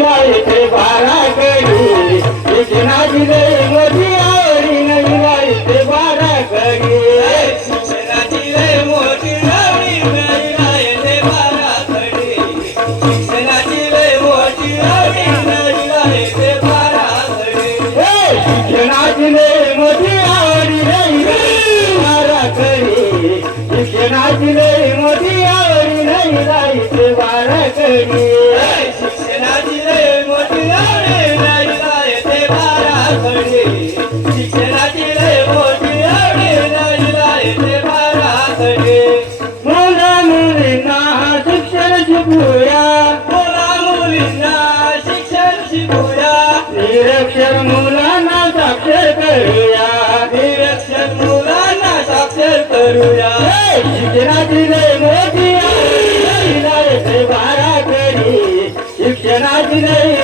लायते बाराखडी शिक्षणाची लय मोठी आवडी नाही लायते बाराखडी शिक्षणाची लय मोठी आवडी नाही लायते बाराखडी शिक्षणाची लय मोठी आवडी नाही लायते बाराखडी शिक्षणाची लय मोठी आवडी नाही बाराखडी शिक्षणाची लय मोठी आवडी नाही लायते बाराखडी शिक्षणाची लय मोठी आवडी नाही लायते बाराखडी शिक्षणाची लय मोठी आवडी नाही लायते बाराखडी मुला मुलींना शिक्षण शिकूया मुला मुलींना शिक्षण शिकूया निरक्षर मुलांना साक्षर करूया निरक्षर मुलांना साक्षर करूया शिक्षणाची लय मोठी आवडी नाही लायते बाराखडी शिक्षणाची लय